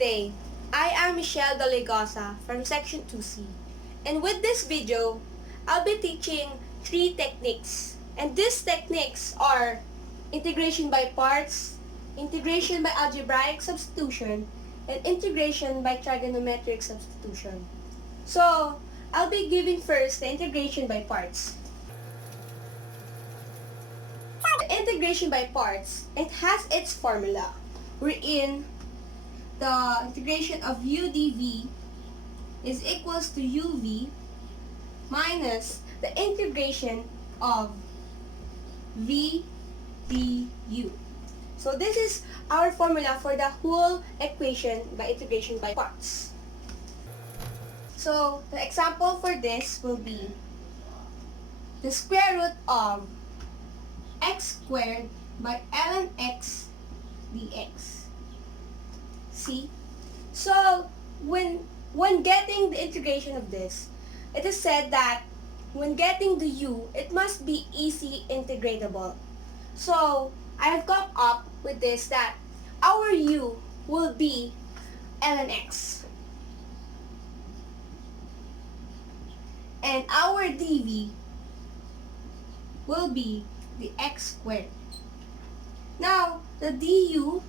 day. I am Michelle Doligosa from Section 2C. And with this video, I'll be teaching 3 techniques. And these techniques are integration by parts, integration by algebraic substitution, and integration by trigonometric substitution. So, I'll be giving first the integration by parts. The integration by parts, it has its formula, wherein the integration of u dv is equals to uv minus the integration of v du. So this is our formula for the whole equation by integration by parts. So the example for this will be the square root of x squared by ln x dx. See? So, when getting the integration of this, it is said that when getting the u, it must be easily integratable. So, I have come up with this that our u will be ln x. And our dv will be the x squared. Now, the du,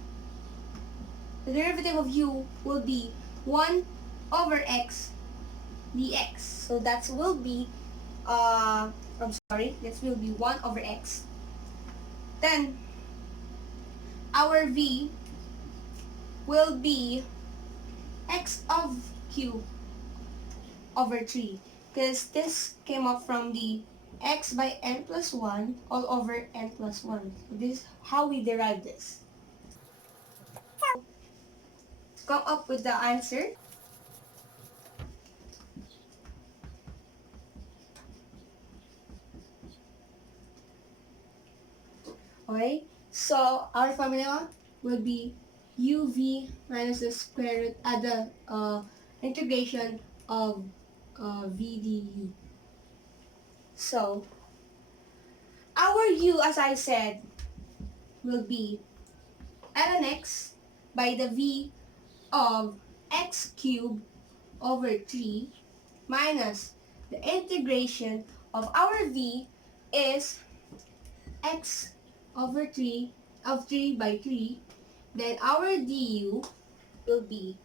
the derivative of u will be 1 over x dx. So that will be, this will be 1 over x. Then, our v will be x of q over 3. Because this came up from the x by n plus 1 all over n plus 1. So this is how we derive this. Come up with the answer. Okay, so our formula will be uv minus the square root at the integration of v du. So our u, as I said, will be ln x by the v of x cubed over 3 minus the integration of our v is x over 3 of 3 by 3. Then our du will be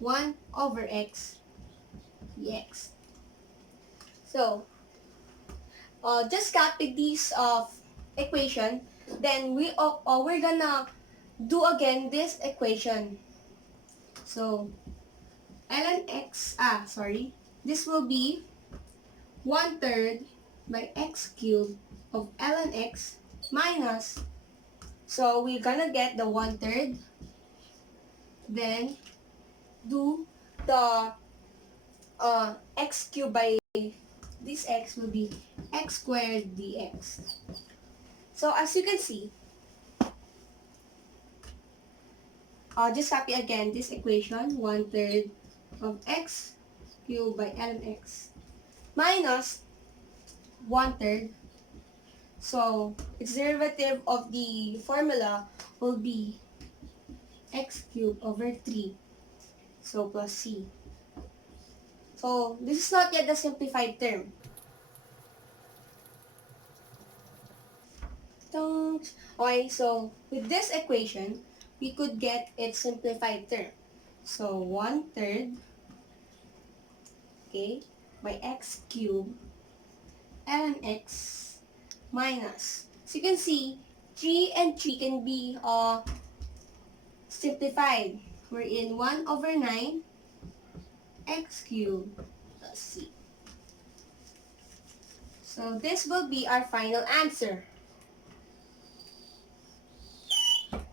1 over x dx. So, just copy this equation. Then we're gonna do again this equation. So, this will be 1/3 by x cubed of ln x minus, so we're gonna get the 1/3, then do the x cubed by this x will be x squared dx. So as you can see, I'll just copy again this equation, 1/3 of x cubed by ln x minus 1/3. So its derivative of the formula will be x cubed over 3. So plus c. So this is not yet the simplified term. Okay, so with this equation, we could get its simplified term. So 1/3, okay, by x cubed ln x minus. So you can see 3 and 3 can be simplified. We're in 1 over 9 x cubed plus c. So this will be our final answer.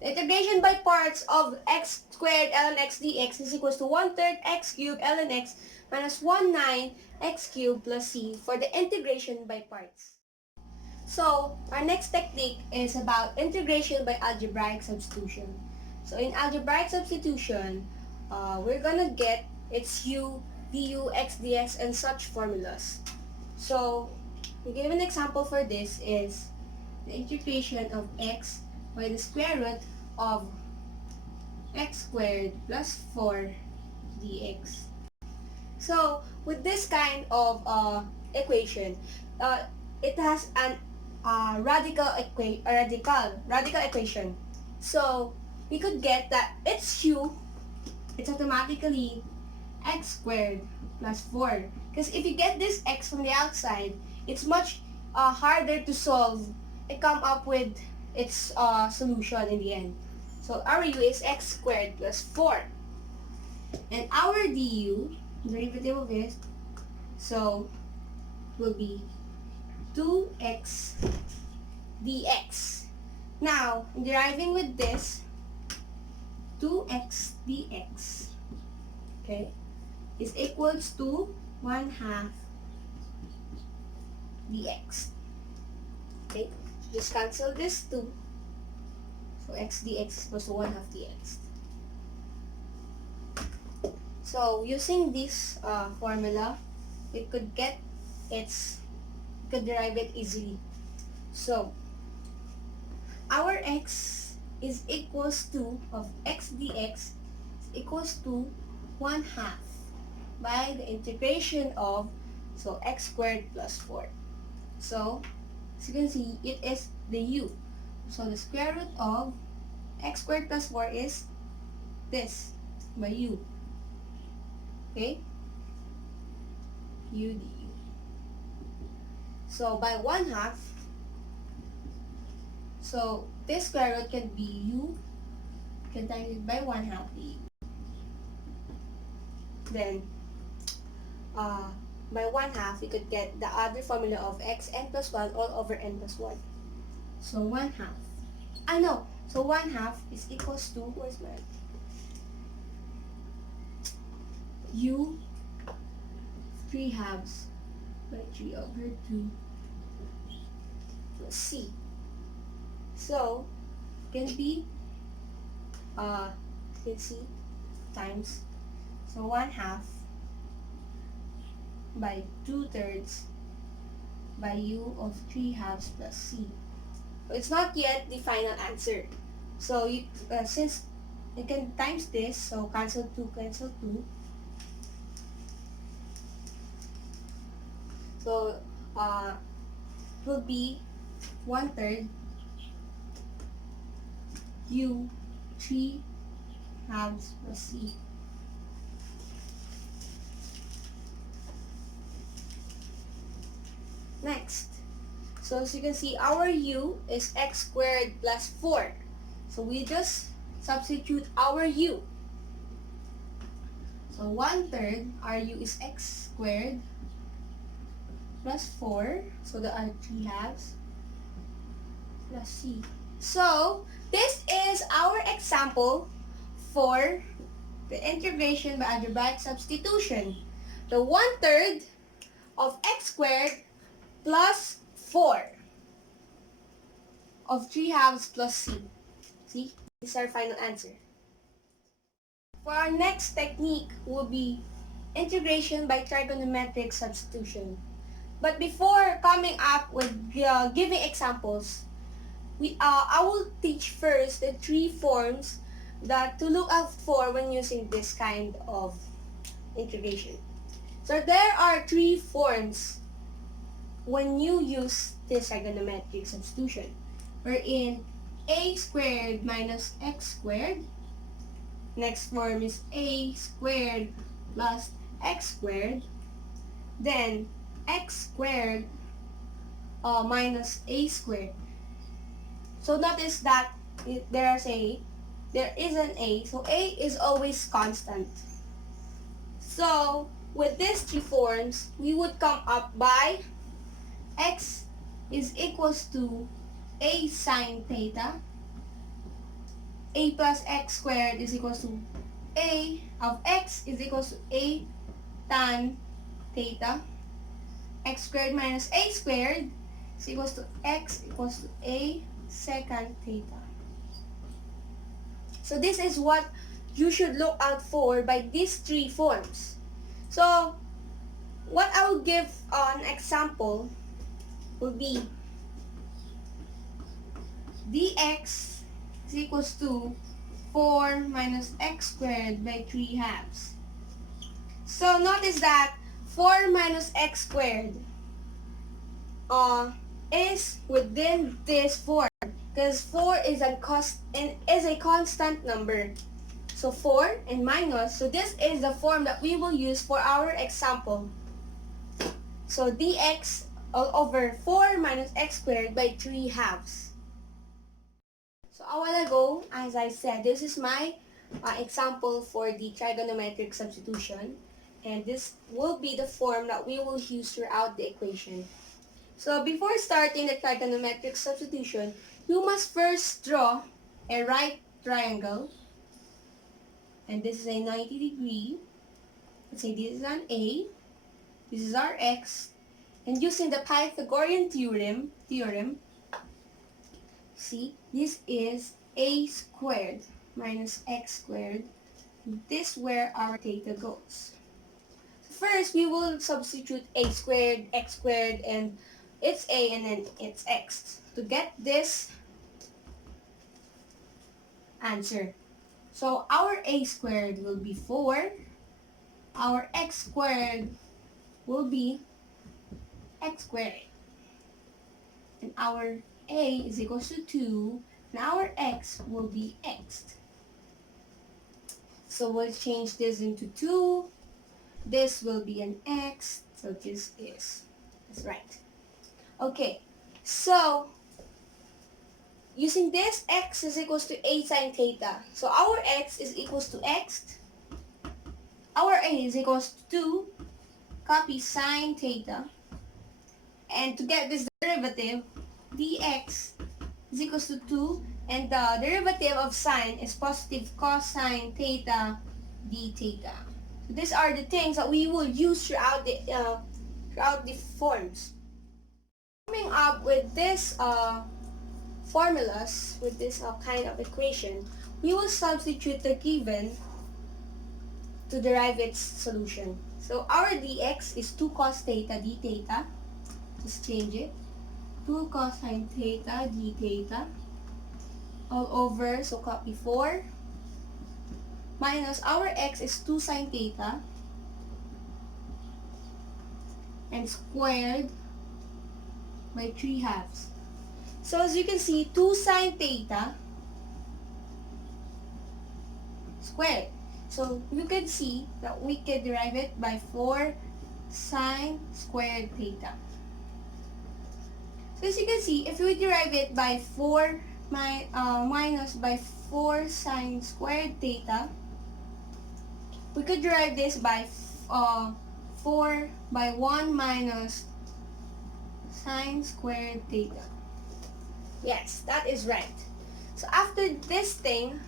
The integration by parts of x squared ln x dx is equals to 1/3 x cubed ln x minus 1/9 x cubed plus c for the integration by parts. So, our next technique is about integration by algebraic substitution. So, in algebraic substitution, we're gonna get its u, du, x dx, and such formulas. So, we give an example for this is the integration of x by the square root of x squared plus 4 dx. So, with this kind of equation, it has an radical equation. So, we could get that it's automatically x squared plus 4. Because if you get this x from the outside, it's much harder to solve and come up with its solution in the end. So our u is x squared plus 4. And our du, derivative of it, so will be 2x dx. Now, deriving with this, 2x dx, okay, is equals to 1/2 dx. Okay, just cancel this 2. So x dx is equals to 1/2 dx. So using this formula, we could derive it easily. So our x is equals to of x dx is equals to 1/2 by the integration of x squared plus 4. So as you can see, it is the u. So the square root of x squared plus 4 is this by u. Okay? U du. So by 1/2, so this square root can be u, can times it by 1/2 du. Then by 1/2, we could get the other formula of x n plus 1 all over n plus 1. So 1/2. So 1/2 is equals to, where's my u 3/2 by 3 over 2 plus c. So can be you can see times, so 1/2 by 2/3 by u of 3/2 plus c. It's not yet the final answer. So you, since you can times this, so cancel 2, cancel 2. So will be 1/3 u 3/2 plus c. Next, so as you can see, our u is x squared plus 4. So we just substitute our u. So 1/3, our u is x squared plus 4. So the are 3/2 plus c. So this is our example for the integration by algebraic substitution. The 1/3 of x squared plus 4 of 3/2 plus c. See, this is our final answer. For our next technique will be integration by trigonometric substitution. But before coming up with giving examples, I will teach first the 3 forms that to look out for when using this kind of integration. So there are 3 forms when you use this trigonometric substitution, wherein a squared minus x squared. Next form is a squared plus x squared. Then x squared minus a squared. So notice that there is an a, so a is always constant. So with these 3 forms, we would come up by x is equals to a sine theta. A plus x squared is equals to a of x is equals to a tan theta. X squared minus a squared is equals to x equals to a secant theta. So this is what you should look out for by these 3 forms. So what I will give an example will be dx is equals to 4 minus x squared by 3 halves. So notice that 4 minus x squared is within this form because 4 is a constant number. So 4 and minus, so this is the form that we will use for our example. So dx all over 4 minus x squared by 3 halves. So a while ago, as I said, this is my example for the trigonometric substitution, and this will be the form that we will use throughout the equation. So before starting the trigonometric substitution, you must first draw a right triangle, and this is a 90 degree. Let's say this is an A, this is our x, and using the Pythagorean theorem, see, this is a squared minus x squared. This is where our theta goes. First, we will substitute a squared, x squared, and it's a and then it's x to get this answer. So our a squared will be 4, our x squared will be x squared, and our a is equals to 2, and our x will be x. So we'll change this into 2. This will be an x, so that's right. Okay, so using this, x is equals to a sine theta. So our x is equals to x. Our a is equals to 2. Copy sine theta. And to get this derivative, dx is equals to 2. And the derivative of sine is positive cosine theta d theta. So these are the things that we will use throughout the forms. Coming up with this formulas, with this kind of equation, we will substitute the given to derive its solution. So our dx is 2 cos theta d theta. Just change it. 2 cosine theta d theta all over, so copy 4, minus our x is 2 sine theta and squared by 3 halves. So as you can see, 2 sine theta squared. So you can see that we can derive it by 4 sine squared theta. So as you can see, if we derive it by 4 minus by 4 sine squared theta, we could derive this by 4 by 1 minus sine squared theta. Yes, that is right. So after this thing,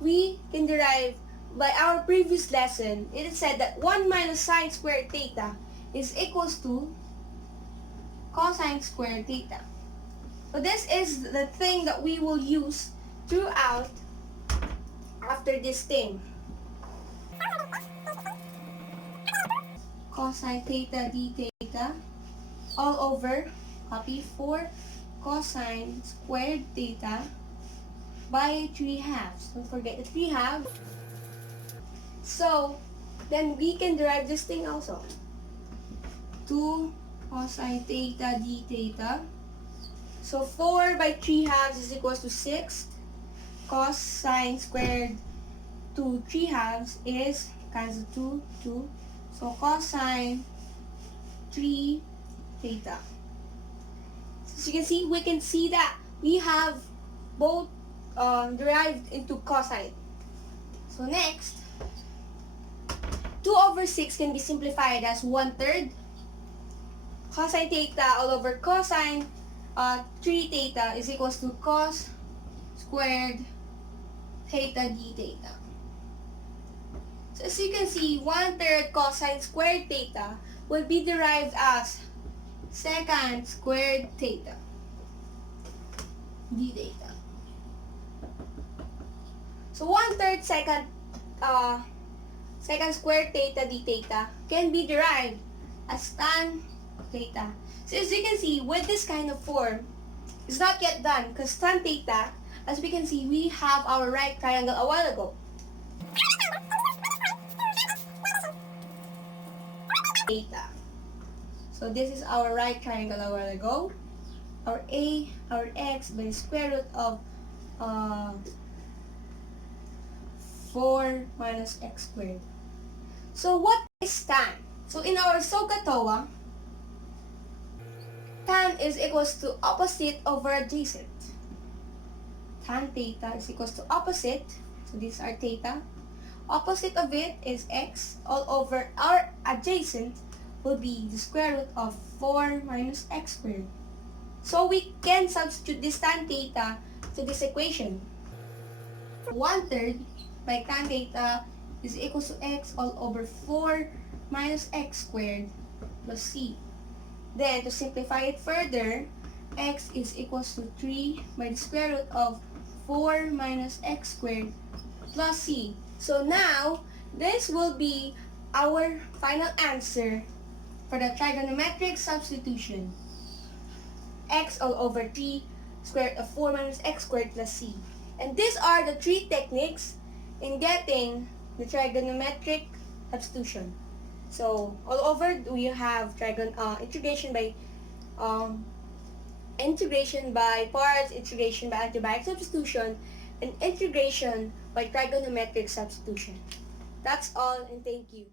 we can derive by our previous lesson. It is said that 1 minus sine squared theta is equals to cosine squared theta. So this is the thing that we will use throughout after this thing. Cosine theta d theta all over, copy 4 cosine squared theta by 3 halves. Don't forget the 3 halves. So then we can derive this thing also. 2 cosine theta d theta. So 4 by 3 halves is equals to 6. Cosine squared to 3 halves is cancel 2, 2. So cosine 3 theta. So as you can see, we can see that we have both derived into cosine. So next, 2 over 6 can be simplified as 1/3. Cosine theta all over cosine 3 theta is equals to cos squared theta d theta. So as you can see, 1/3 cosine squared theta will be derived as secant squared theta d theta. So 1/3 secant squared theta d theta can be derived as tan theta. So as you can see, with this kind of form, it's not yet done because tan theta as we can see, we have our right triangle a while ago. Theta. So this is our right triangle a while ago. Our a, our x by the square root of 4 minus x squared. So what is tan? So in our SOHCAHTOA, tan is equals to opposite over adjacent. Tan theta is equals to opposite. So these are theta. Opposite of it is x. All over our adjacent will be the square root of 4 minus x squared. So we can substitute this tan theta to this equation. 1/3 by tan theta is equals to x all over 4 minus x squared plus c. Then, to simplify it further, x is equals to 3 by the square root of 4 minus x squared plus c. So now, this will be our final answer for the trigonometric substitution. X all over 3 squared of 4 minus x squared plus c. And these are the 3 techniques in getting the trigonometric substitution. So, all over we have integration by parts, integration by algebraic substitution, and integration by trigonometric substitution. That's all, and thank you.